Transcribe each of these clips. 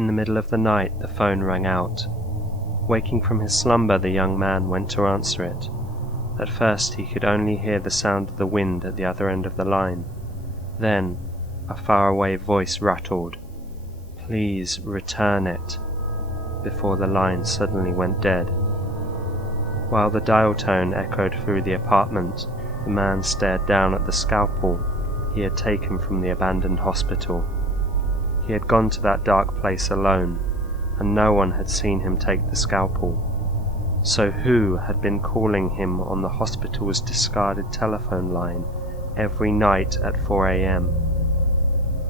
In the middle of the night, the phone rang out. Waking from his slumber, the young man went to answer it. At first he could only hear the sound of the wind at the other end of the line. Then a faraway voice rattled, "Please return it," before the line suddenly went dead. While the dial tone echoed through the apartment, the man stared down at the scalpel he had taken from the abandoned hospital. He had gone to that dark place alone, and no one had seen him take the scalpel. So who had been calling him on the hospital's discarded telephone line every night at 4 a.m.?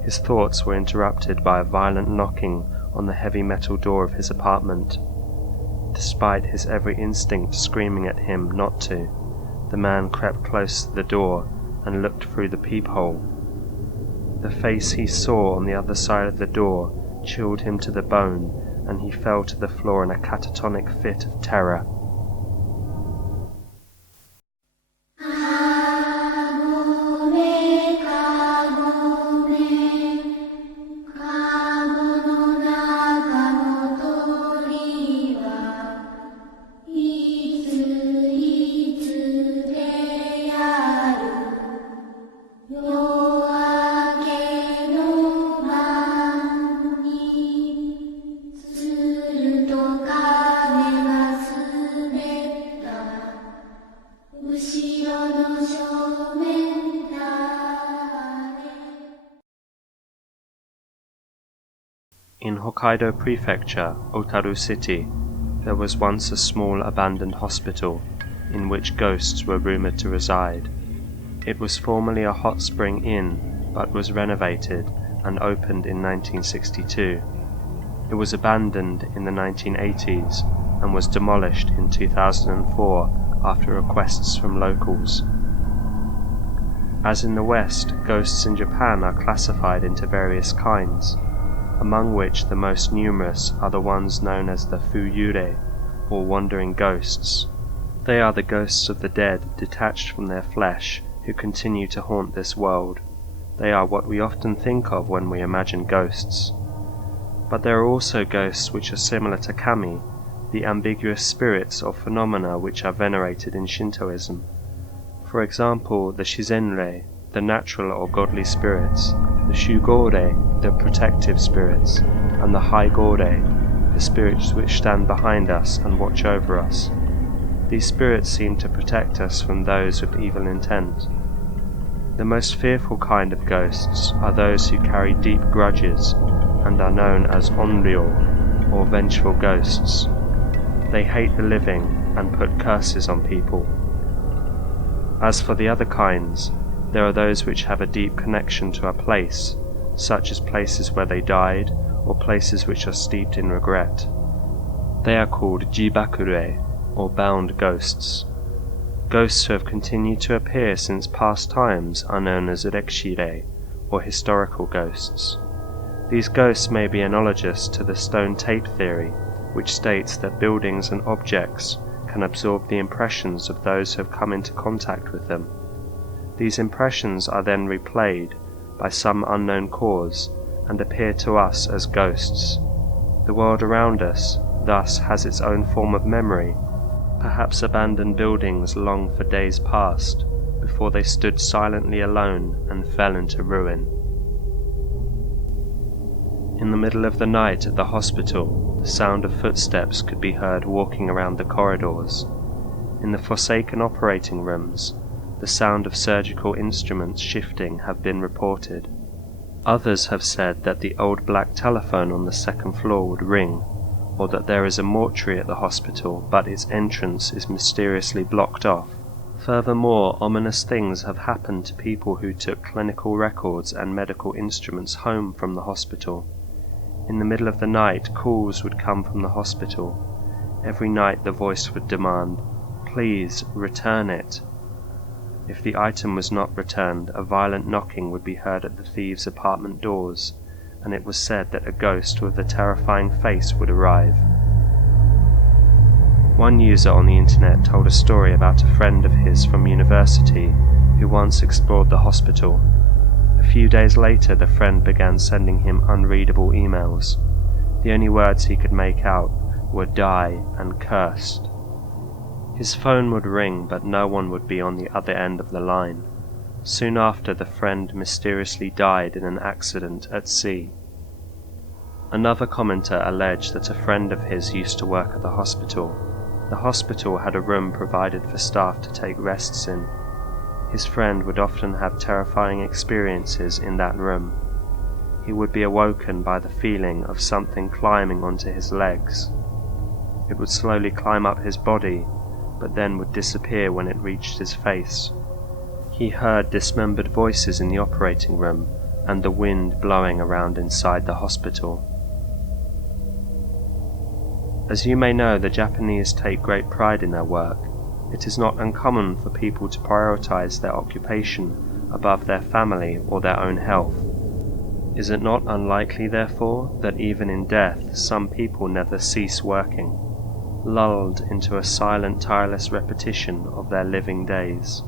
His thoughts were interrupted by a violent knocking on the heavy metal door of his apartment. Despite his every instinct screaming at him not to, the man crept close to the door and looked through the peephole. The face he saw on the other side of the door chilled him to the bone, and he fell to the floor in a catatonic fit of terror. In Hokkaido Prefecture, Otaru City, there was once a small abandoned hospital in which ghosts were rumored to reside. It was formerly a hot spring inn, but was renovated and opened in 1962. It was abandoned in the 1980s and was demolished in 2004 after requests from locals. As in the West, ghosts in Japan are classified into various kinds, among which the most numerous are the ones known as the fuyure, or wandering ghosts. They are the ghosts of the dead detached from their flesh who continue to haunt this world. They are what we often think of when we imagine ghosts. But there are also ghosts which are similar to kami, the ambiguous spirits or phenomena which are venerated in Shintoism. For example, the shizenrei, the natural or godly spirits, the shugorei, the protective spirits, and the haigorei, the spirits which stand behind us and watch over us. These spirits seem to protect us from those with evil intent. The most fearful kind of ghosts are those who carry deep grudges and are known as onryo, or vengeful ghosts. They hate the living and put curses on people. As for the other kinds, there are those which have a deep connection to a place, such as places where they died, or places which are steeped in regret. They are called jibakurei, or bound ghosts. Ghosts who have continued to appear since past times are known as rekshirei, or historical ghosts. These ghosts may be analogous to the stone tape theory, which states that buildings and objects can absorb the impressions of those who have come into contact with them. These impressions are then replayed by some unknown cause and appear to us as ghosts. The world around us thus has its own form of memory. Perhaps abandoned buildings long for days past, before they stood silently alone and fell into ruin. In the middle of the night at the hospital, the sound of footsteps could be heard walking around the corridors. In the forsaken operating rooms, the sound of surgical instruments shifting have been reported. Others have said that the old black telephone on the second floor would ring, or that there is a mortuary at the hospital, but its entrance is mysteriously blocked off. Furthermore, ominous things have happened to people who took clinical records and medical instruments home from the hospital. In the middle of the night, calls would come from the hospital. Every night the voice would demand, "Please, return it." If the item was not returned, a violent knocking would be heard at the thieves' apartment doors, and it was said that a ghost with a terrifying face would arrive. One user on the internet told a story about a friend of his from university who once explored the hospital. A few days later, the friend began sending him unreadable emails. The only words he could make out were "die" and "cursed." His phone would ring, but no one would be on the other end of the line. Soon after, the friend mysteriously died in an accident at sea. Another commenter alleged that a friend of his used to work at the hospital. The hospital had a room provided for staff to take rests in. His friend would often have terrifying experiences in that room. He would be awoken by the feeling of something climbing onto his legs. It would slowly climb up his body, but then would disappear when it reached his face. He heard dismembered voices in the operating room and the wind blowing around inside the hospital. As you may know, the Japanese take great pride in their work. It is not uncommon for people to prioritize their occupation above their family or their own health. Is it not unlikely, therefore, that even in death some people never cease working, lulled into a silent, tireless repetition of their living days?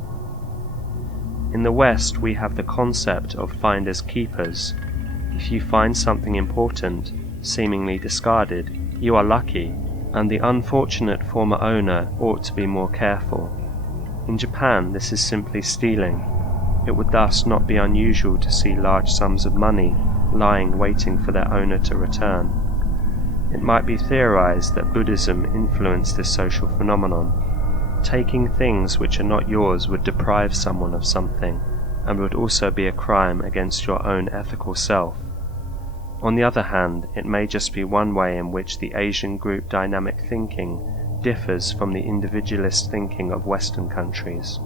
In the West, we have the concept of finders keepers. If you find something important, seemingly discarded, you are lucky, and the unfortunate former owner ought to be more careful. In Japan, this is simply stealing. It would thus not be unusual to see large sums of money lying waiting for their owner to return. It might be theorized that Buddhism influenced this social phenomenon. Taking things which are not yours would deprive someone of something, and would also be a crime against your own ethical self. On the other hand, it may just be one way in which the Asian group dynamic thinking differs from the individualist thinking of Western countries.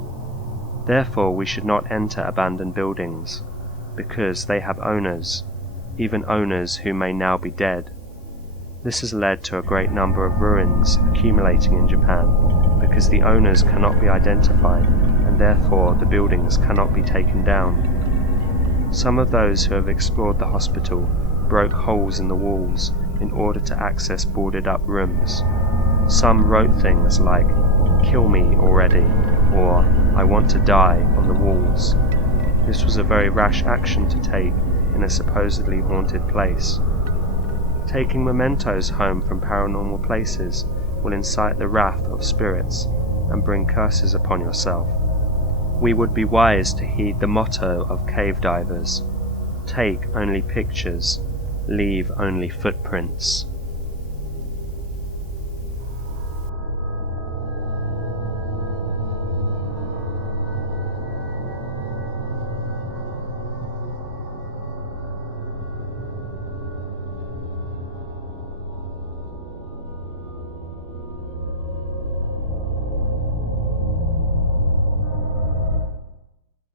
Therefore, we should not enter abandoned buildings, because they have owners, even owners who may now be dead. This has led to a great number of ruins accumulating in Japan, because the owners cannot be identified, and therefore the buildings cannot be taken down. Some of those who have explored the hospital broke holes in the walls in order to access boarded up rooms. Some wrote things like, "Kill me already," or "I want to die," on the walls. This was a very rash action to take in a supposedly haunted place. Taking mementos home from paranormal places will incite the wrath of spirits and bring curses upon yourself. We would be wise to heed the motto of cave divers: take only pictures, leave only footprints.